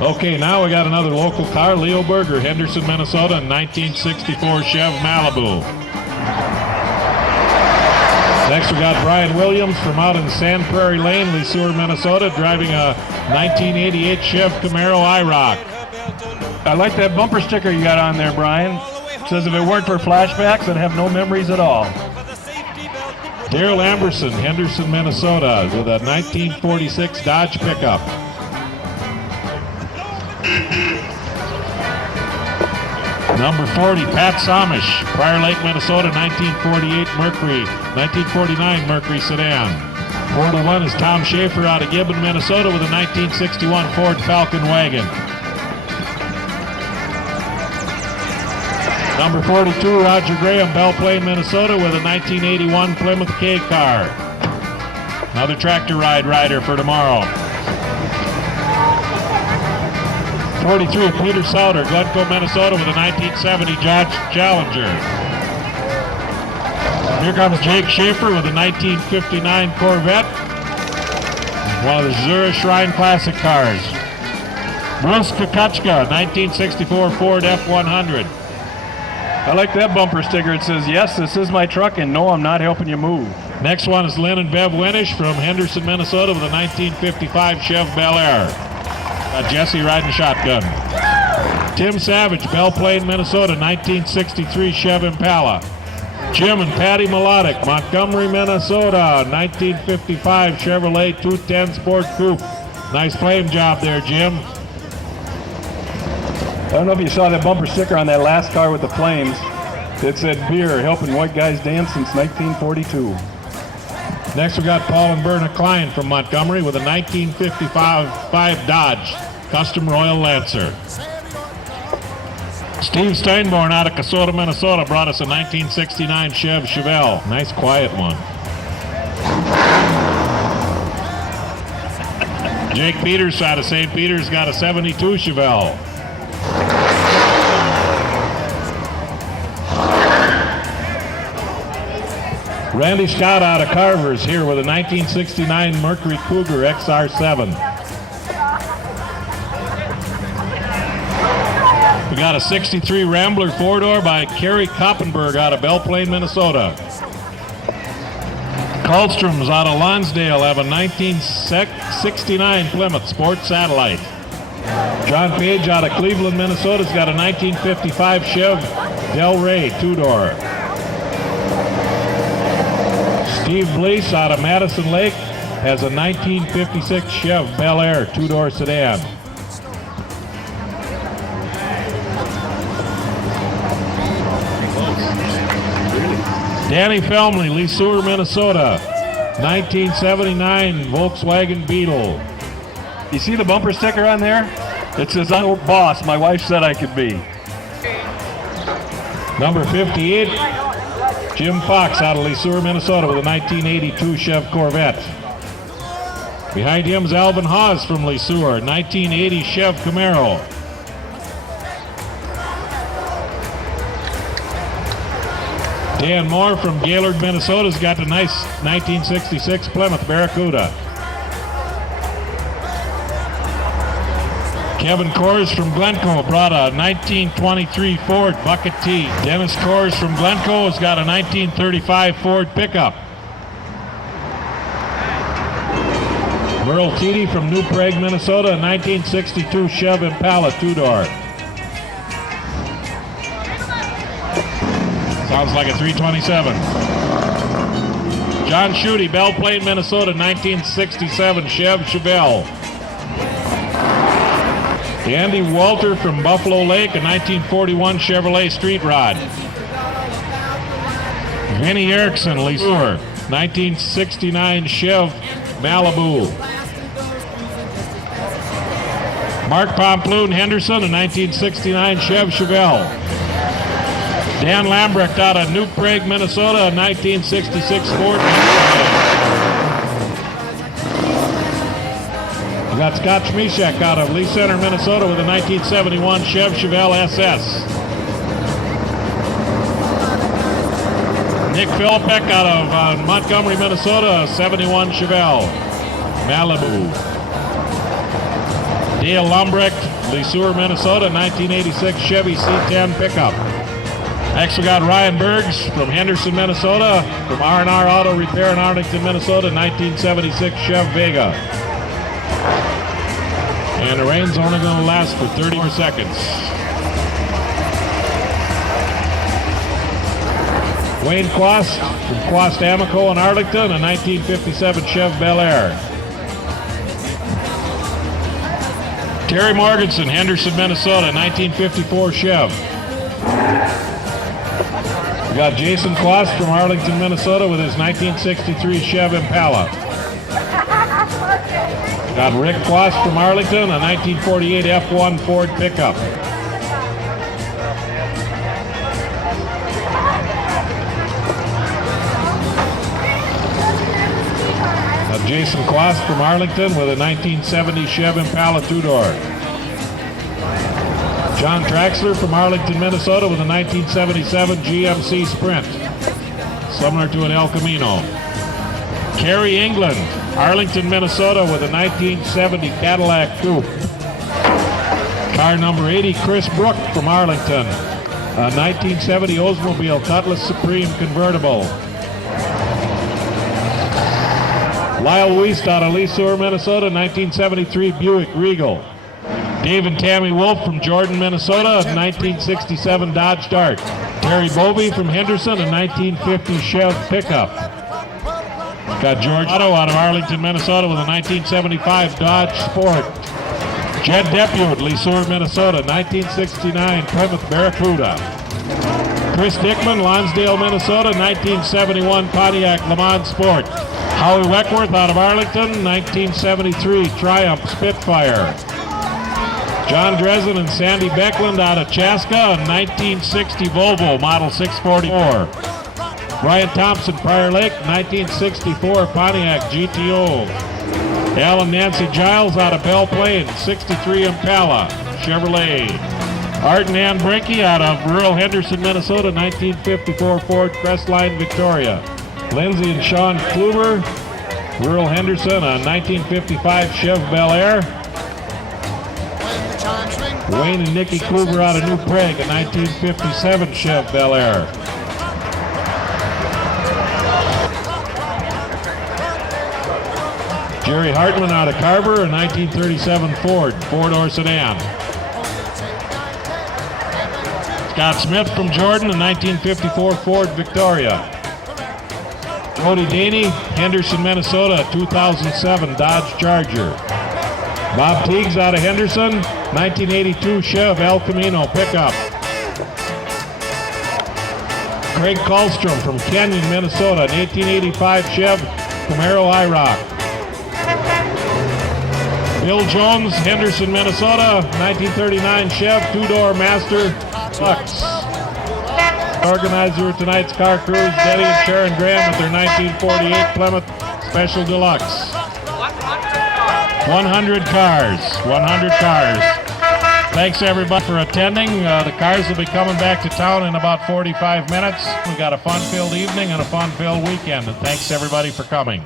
Okay, now we got another local car, Leo Berger, Henderson, Minnesota, 1964 Chev Malibu. Next we got Brian Williams from out in Sand Prairie Lane, Lesueur, Minnesota, driving a 1988 Chev Camaro IROC. I like that bumper sticker you got on there, Brian. It says if it weren't for flashbacks, I'd have no memories at all. Daryl Amberson, Henderson, Minnesota, with a 1946 Dodge pickup. Number 40, Pat Samish, Prior Lake, Minnesota, 1949 Mercury sedan. 41 is Tom Schaefer out of Gibbon, Minnesota, with a 1961 Ford Falcon wagon. Number 42, Roger Graham, Belle Plaine, Minnesota, with a 1981 Plymouth K car. Another tractor ride rider for tomorrow. 43, Peter Sauter, Glencoe, Minnesota, with a 1970 Dodge Challenger. Here comes Jake Schaefer with a 1959 Corvette, one of the Zura Shrine Classic cars. Bruce Kukuchka, 1964 Ford F100. I like that bumper sticker. It says, yes, this is my truck, and no, I'm not helping you move. Next one is Lynn and Bev Winish from Henderson, Minnesota, with a 1955 Chev Bel Air. Jesse riding shotgun. Tim Savage, Belle Plaine, Minnesota, 1963 Chev Impala. Jim and Patty Melodic, Montgomery, Minnesota, 1955 Chevrolet 210 Sport Coupe. Nice flame job there, Jim. I don't know if you saw that bumper sticker on that last car with the flames. It said beer, helping white guys dance since 1942. Next we got Paul and Berna Klein from Montgomery with a 1955 Dodge Custom Royal Lancer. Steve Steinborn out of Kasota, Minnesota brought us a 1969 Chev Chevelle. Nice quiet one. Jake Peters out of St. Peter's got a 72 Chevelle. Randy Scott out of Carver's here with a 1969 Mercury Cougar XR7. We got a 63 Rambler four-door by Kerry Koppenberg out of Belle Plaine, Minnesota. Kallstrom's out of Lonsdale have a 1969 Plymouth Sport Satellite. John Page out of Cleveland, Minnesota's got a 1955 Chev Del Rey two-door. Steve Blease out of Madison Lake has a 1956 Chev Bel Air two-door sedan. Danny Felmley, Lesueur, Minnesota, 1979 Volkswagen Beetle. You see the bumper sticker on there? It says, I'm a boss, my wife said I could be. Number 58, Jim Fox out of Lesueur, Minnesota with a 1982 Chev Corvette. Behind him is Alvin Hawes from Lesueur, 1980 Chev Camaro. Dan Moore from Gaylord, Minnesota's got the nice 1966 Plymouth Barracuda. Kevin Kors from Glencoe brought a 1923 Ford Bucket T. Dennis Kors from Glencoe has got a 1935 Ford pickup. Merle Teedy from New Prague, Minnesota, a 1962 Chev Impala two-door. Sounds like a 327. John Schutte, Belle Plaine, Minnesota, 1967 Chev Chevelle. Andy Walter from Buffalo Lake, a 1941 Chevrolet Street Rod. Vinnie Erickson, Lesueur, 1969 Chev Malibu. Mark Pomploon, Henderson, a 1969 Chev Chevelle. Dan Lambrecht out of New Prague, Minnesota, a 1966 Ford. We got Scott Schmieszek out of Lee Center, Minnesota with a 1971 Chev Chevelle SS. Nick Philipek out of Montgomery, Minnesota, a 71 Chevelle Malibu. Dale Lumbrecht, Lesueur, Minnesota, 1986 Chevy C10 pickup. Next we got Ryan Bergs from Henderson, Minnesota, from R&R Auto Repair in Arlington, Minnesota, 1976 Chev Vega. And the rain's only going to last for 30 more seconds. Wayne Quast from Quast Amico in Arlington, a 1957 Chev Bel Air. Terry Morganson, Henderson, Minnesota, 1954 Chev. We got Jason Quast from Arlington, Minnesota with his 1963 Chev Impala. We got Rick Quast from Arlington, a 1948 F1 Ford pickup. Jason Quast from Arlington with a 1970 Chev Impala two-door. John Traxler from Arlington, Minnesota with a 1977 GMC Sprint, similar to an El Camino. Kerry England, Arlington, Minnesota with a 1970 Cadillac Coupe. Car number 80, Chris Brook from Arlington, a 1970 Oldsmobile Cutlass Supreme convertible. Lyle Wiest out of Lesueur, Minnesota, 1973 Buick Regal. Dave and Tammy Wolf from Jordan, Minnesota, 1967 Dodge Dart. Terry Bovey from Henderson, a 1950 Chev pickup. Got George Otto out of Arlington, Minnesota with a 1975 Dodge Sport. Jed Depute, Lesueur, Minnesota, 1969 Plymouth Barracuda. Chris Dickman, Lonsdale, Minnesota, 1971 Pontiac Le Mans Sport. Howie Weckworth out of Arlington, 1973 Triumph Spitfire. John Dresden and Sandy Beckland out of Chaska, a 1960 Volvo Model 644. Brian Thompson, Prior Lake, 1964 Pontiac GTO. Al and Nancy Giles out of Belle Plaine, 63 Impala Chevrolet. Art and Ann Brinke out of rural Henderson, Minnesota, 1954 Ford Crestline Victoria. Lindsay and Sean Kluber, rural Henderson, a 1955 Chev Bel Air. Wayne and Nikki Kluber out of New Prague, a 1957 Chev Bel Air. Jerry Hartman out of Carver, a 1937 Ford four-door sedan. Scott Smith from Jordan, a 1954 Ford Victoria. Cody Daney, Henderson, Minnesota, 2007 Dodge Charger. Bob Teagues out of Henderson, 1982 Chev El Camino pickup. Craig Kallstrom from Kenyon, Minnesota, an 1885 Chev Camaro IROC. Bill Jones, Henderson, Minnesota, 1939 Chev two-door Master Lux. Organizer of tonight's car cruise, Denny and Sharon Graham with their 1948 Plymouth Special Deluxe. 100 cars, 100 cars. Thanks everybody for attending. The cars will be coming back to town in about 45 minutes. We've got a fun-filled evening and a fun-filled weekend, and thanks everybody for coming.